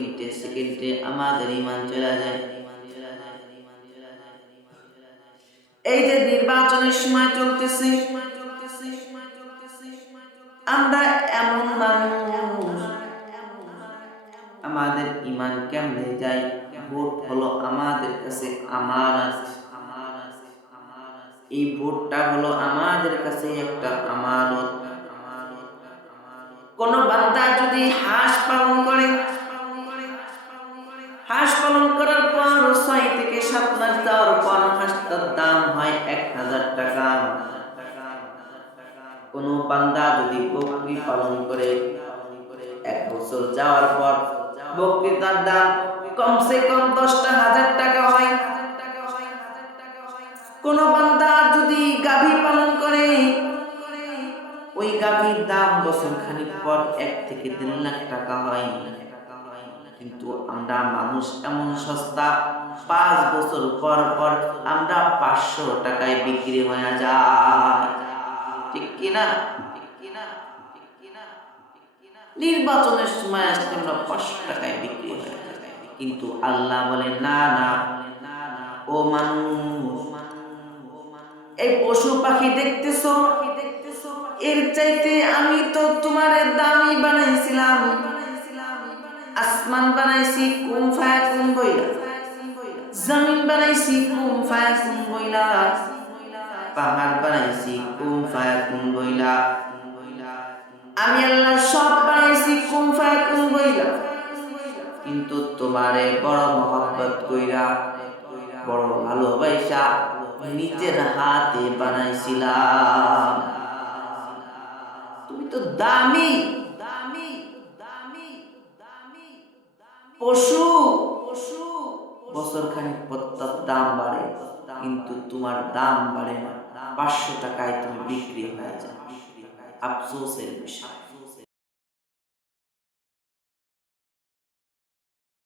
সেকেন্ডে সেকেন্ডে আমাদের ঈমান চলে যায়। এই যে নির্বাচনের সময় চলতেছে, আমরা এমন মানুষ, আমাদের ঈমান কেমনে যায়? ভোট হলো আমাদের কাছে আমানত। এই ভোটটা হলো আমাদের কাছে একটা আমানত। কোন বান্দা যদি হাঁস পালন করে, হাঁস পালন করার পর 6 থেকে 7 মাস যাওয়ার পর হাঁসটার দাম হয় 1000 টাকা। কোন বান্দা যদি বকরি পালন করে 1 বছর যাওয়ার পর বকরিটার দাম কমসে কম 10,000 টাকা হয়। কোন বান্দা যদি গাভী পালন করে, ওই গাভীর দাম বছর খানিক পর 1 থেকে 3 লাখ টাকা হয়। কিন্তু আমরা মানুষ এমন সস্তা, 5 বছর পর পর আমরা 500 টাকায় বিক্রি হয়ে যায়। ঠিক কিনা? নির্বাচনের সময় আসলে আমরা 500 টাকায় বিক্রি হয়ে যায়। কিন্তু আল্লাহ বলেন না না, ও মানুষ, এই পশু পাখি দেখতেছো, এর চাইতে আমি তো তোমার দামি বানাইছিলাম। আসমান বানাইছি কুম ফায়াকুম বইলা, জমিন বানাইছি কুম ফায়াকুম বইলা, পাহাড় বানাইছি কুম ফায়াকুম বইলা। আমি আল্লাহ সব বানাইছি কুম ফায়াকুম বইলা। কিন্তু তোমারে বড় মহব্বত কইরা, বড় ভালোবাসা নিজের হাতে বানাইছিলাম। তুমি তো দামি পশু, বছর খানিক পর তার দাম বাড়ে, কিন্তু তোমার দাম বাড়ে না। 500 টাকায় তুমি বিক্রি হয়ে যাও। আফসোসের বিষয়।